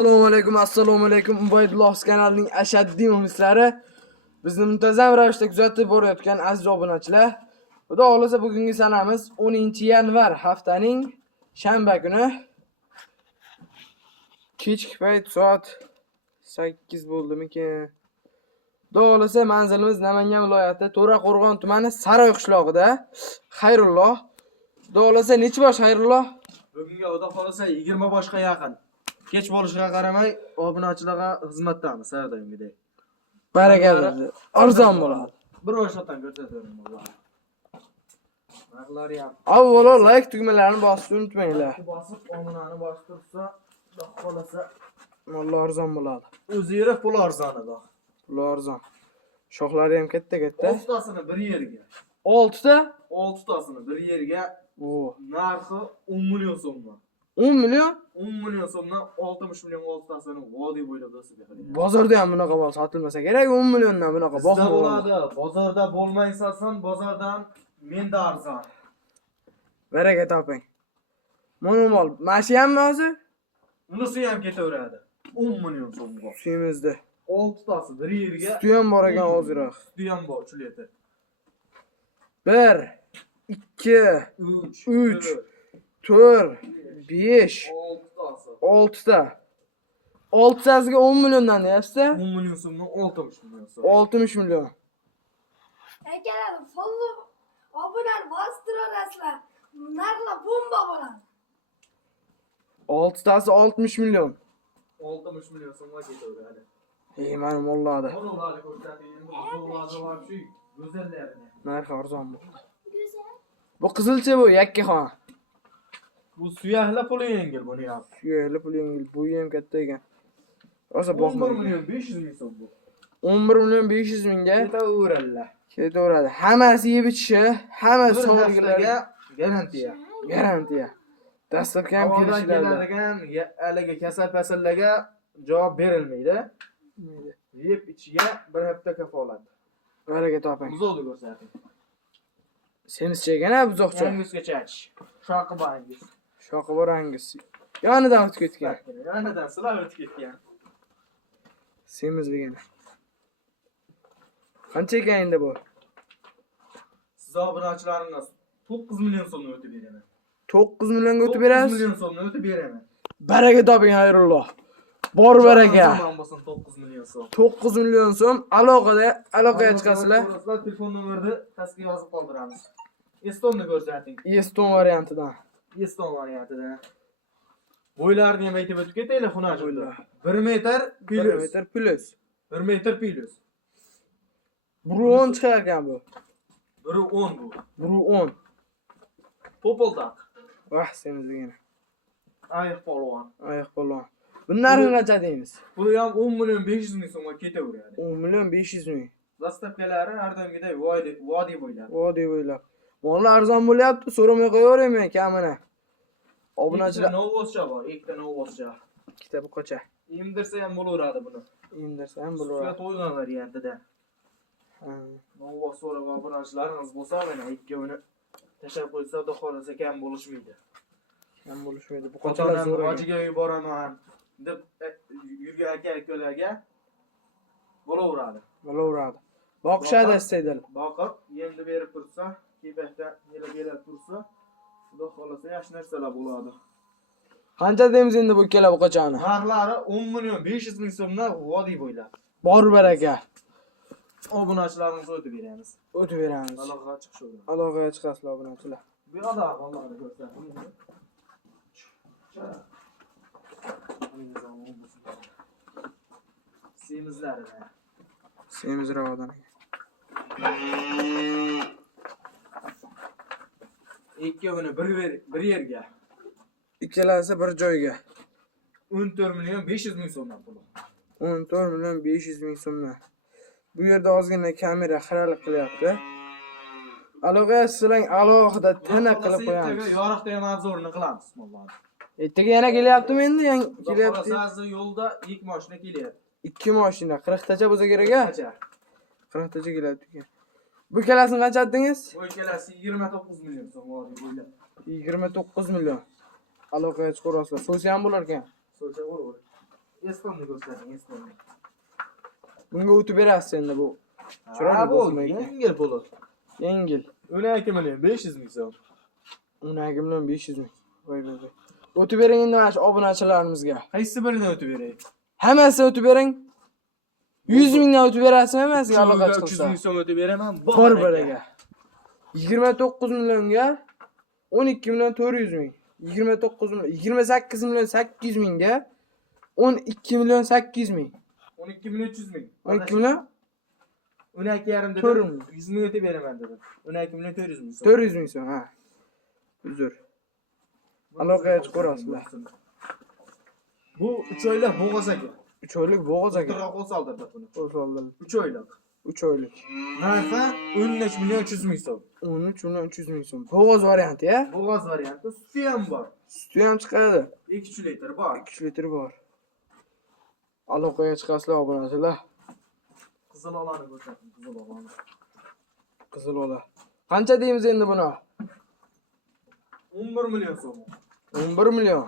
Assalomu alaykum. Ubaydulloh kanalining ashaddiy muxlislari. Bizni muntazam ravishda kuzatib borayotgan aziz obunachilar. Xudo xolasa bugungi sanamiz 10-yanvar haftaning shanba kuni. Kechki payt soat 8 bo'ldimikin. Xudo xolasa manzilimiz Namangan viloyati To'raqo'rg'on tumani Saroy qishlog'ida. Xayrulloh. Xudo xolasa necha bosh Xayrulloh? Bugunga Xudo xolasa 20 boshqa yaqin. Kech bo'lishiga qaramay, obunachilarga xizmatdamiz har doimgidek. Barakalla. Arzon bo'ladi. Bir boshqatdan ko'rsataman vallahi. Narxlari ham. Avvalo like tugmalarini bosishni unutmanglar. Bosib, obunani bosib tursa, Xudo xolasa Valloh arzon bo'ladi. o'zi yeri pul arzon edi. Pul arzon. Shoxlari ham katta-katta. 6 tasini bir yerga. 6 ta? 6 tasini bir yerga. O, Narxi 10 million so'mdan. 10 million? 10 million so'mdan 60 million 6 tasini vodiy bo'ylab o'sib beradi. Bozorda ham bunaqa bo'lsa sotilmasa kerak, 10 milliondan bunaqa Bizda bo'ladi. Bozorda bo'lmaysasan, bozordan menda arzon. Baraka toping. Monomol. Mashi hammi hozir? Unisi ham ketaveradi. 10 million so'mga. Suyimizda. 6 tasi bir yerga. Suti ham bor ekan hoziroq. Suti ham bor 3 litr. 1 2 3 4 5 6 tasi. 6 ta. 6 tasiga 10 milliondan deyapsiz? 10 million so'mdan 60 million so'm. 60 million. Akalar, follow obunalar bostirasizlar. Narxlar bomba bo'ladi. 6 tasi 60 million. 60 million so'mga ketaveradi. Ey, mana molladi. Monolarni ko'rsataylik. Monolarni var shu go'zallarini. Narxi arzon bo'ldi. Güzel. Bu qizilcha bu yakkaxon. Bu suyaqla puli yengil buni ham. Suyakli pul yengil, bu ham katta ekan. Rosa 11 boqma. million 500 ming so'm bu. 11 million 500 mingga Ketaveradilar. ketaveradi. Hammasi yeb ichishi, hamma Bir sog'lig'lariga haftaga garantiya. garantiya. Dastlabki ham Havodan kelishlari. keladigan haligi kasal-pasallarga javob berilmaydi. Yeb ichiga bir hafta kafolat. Baraka toping. Buzoqni ko'rsating. Semizcha ekan-a buzoqcha. Yangizgacha ach. Shoqi borangiz. Shoqi borangiz. Yonidan o'tib ketgan. Yonidan silab o'tib ketgan. Semizligini. Qancha ekan endi bu? Siz obunachilaringiz 9 million so'mni o'tib beraman. 9 millionga o'tib 9 berasiz? million so'mni o'tib beraman. Baraka toping Xayrulloh. Bor baraka. Tamam bo'lsin 9 million so'm. 9 million so'm aloqaga chiqasizlar. Telefon nomerni pastga yozib qoldiramiz. Estonni ko'rsating. Eston variantidan. Eston variantida. Bo'ylarini ham aytib o'tib ketaylik xunajimda. 1 metr 1 plus. metr plus. 1 metr plus. Buru 10 chiqar ekan bu. Biri 10 bu. Buru 10. Popoldak. Vah, semizligini. Ayiq polvon. Oyoq qo'lon. Buni narxi qancha deymiz? Bu ham 10 million 500 ming so'mga ketaveradi. 10 million 500 ming. Zastavkalari har doimgidek vodiy bo'ylab. Vodiy bo'ylab. Mollar arzon bo'lyapti, so'ramay qo'yaveraymi men kamini. Obunachilar Novvoscha bor, ikkita novvoscha. ikkita buqacha. Emdirsa ham bo'laveradi buni. Endi ham Suya bo'lar. to'ygan variantida. Novvos so'rab obunachilarimiz bo'lsa, mana ikkovini tashlab qo'ysa, xudo xolasa kam bo'lishmaydi. Ham bo'lishmaydi. Buqachalar Qo'chadan zo'r ekan. hojiga yuboraman deb yurgan aka-ukalarga bo'laveradi. Bo'laveradi. Boqishadi istaydilar. Boqib, yemni berib tursa, kepakda yelab tursa, xudo xolasa yaxshi narsalar bo'ladi. Qancha deymiz endi bu ikkala buqachani? Narxlari 10 million 500 ming so'mdan vodiy bo'ylab. Bor baraka. Obunachilarimizni o'tib beramiz. O'tib beramiz. Aloqaga chiqish o'rgan. Aloqaga chiqasizlar obunachilar. Bu yoqda onlarni ko'rsating. Semizlari. Semiz ravodan. Ikkovini bir yerga Ikkalasi bir joyga. 14 million 500 ming so'mdan puli. 14 million 500 ming so'mdan. Bu yerda ozgina kamera xiralik qilyapti. Aloqaga sizlarga alohida tana qilib qo'yamiz. Yoriqda ham obzorini qilamiz, mollarni. Ertaga yana kelyaptimi endi? Yangi kelyapti. Kelyapti. Yo'lda ilk mashina kelyapti. 2 mashina 40 tacha bo'lsa kerak-a? Qancha? 40 tacha kelyapti ekan. Bu ikkalasini qancha aytdingiz? Bu ikkalasi 29 million so'm vodiy bo'ylab. 29 million. Aloqaga chiqarasizlar. So'si ham bo'lar ekan. So'cha bo'laveradi. Eslamni ko'rsating, eslamni. Bunga o'tib berasiz endi bu. Chiroyli Ha, bu bo'lmaydi. yengil puli. Yengil. 12 million 500 ming so'm. 12 million 500 ming. Voy voy voy. O'tib bering endi mana shu obunachilarimizga. Qaysi birini o'tib beray? Hammasi o'tib bering. 100 mingdan o'tib berasizmi hammasiga aloqa 300 chiqsa? ming so'm o'tib beraman. Bor baraga. 29 millionga 12 million 400 ming. 29 million 28 million 800 mingga 12 million 800 ming. 12 million 300 ming. 12 million 12 yarim dedim. 4 ming. 100 ming o'tib beraman dedim. 12 million 400 ming so'm. 400 ming so'm, ha. Uzr. Aloqaga chiqarasizlar. Bu 3 oylik bo'g'oz aka. 3 oylik bo'g'oz aka. O'tira qo'l soldirdi buni. Qo'soldim. 3 oylik. 3 oylik. Narxi 13 million 300 ming so'm. 13 million 300 ming so'm. Bo'g'oz varianti, ya. Bo'g'oz varianti, suti ham bor. Suti ham chiqadi. 2 litr bor. 2 litr bor. Aloqaga chiqasizlar obunachilar. Qizil olani ko'rsating, qizil olani. Qizil ola. Qancha deymiz endi buni? 11 million so'm. 11 million.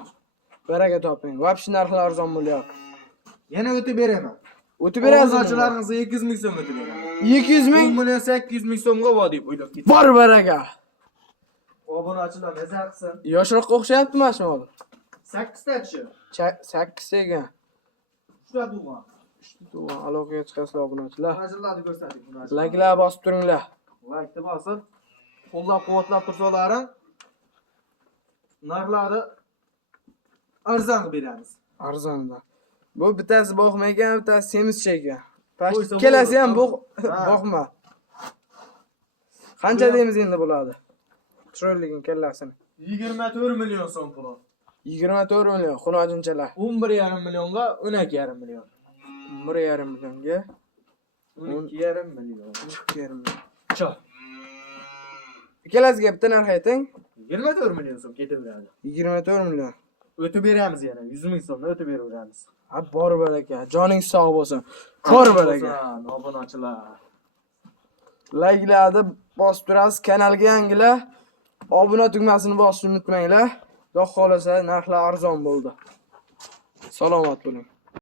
Baraka toping. Vobshe narxlar arzon bo'lyapti. Yana o'tib beraman. O'tib berasiz. Obunachilaringizga 200 ming so'm o'tib beraman. 200 10 ming. million 800 ming so'mga vo deb o'ylab ketdim. Bor baraka. Obunachilar mazza qilsin. Yoshroqqa o'xshayapti mana shu mol. 8 tachi. 8 ekan. Shuna tug'an. Aloqaga chiqasizlar obunachilar. Obunachilarni ko'rsating buni. Layklar bosib turinglar. Laykni bosib, qo'llab-quvvatlab tursalaring, narxlarni arzon qilib beramiz. Arzonda. Bu bittasi boqma ekan, bittasi semizcha ekan. Qo'ysa Ikkalasi ham bo'ladi. Ha. boqma. Qancha deymiz endi bo'ladi? Chiroyligin kallasini. 24 million so'm puli. 24 million xunojinchalar. 11,5 millionga 12,5 million. 1,5 millionga 12,5 million. 2,5 million. Cho. Ikkalasiga bitta narx ayting. 24 million so'm ketaveradi. 24 million. O'tib beramiz yana 100 ming so'mni o'tib beraveramiz. Ha, bor baraka. Joning sog' bo'lsin. Bor baraka. Obunachilar. Layklarni bosib turasiz, kanalga yangilar. Obuna tugmasini bosishni unutmanglar. Xudo xolasa narxlar arzon bo'ldi. Salomat bo'ling.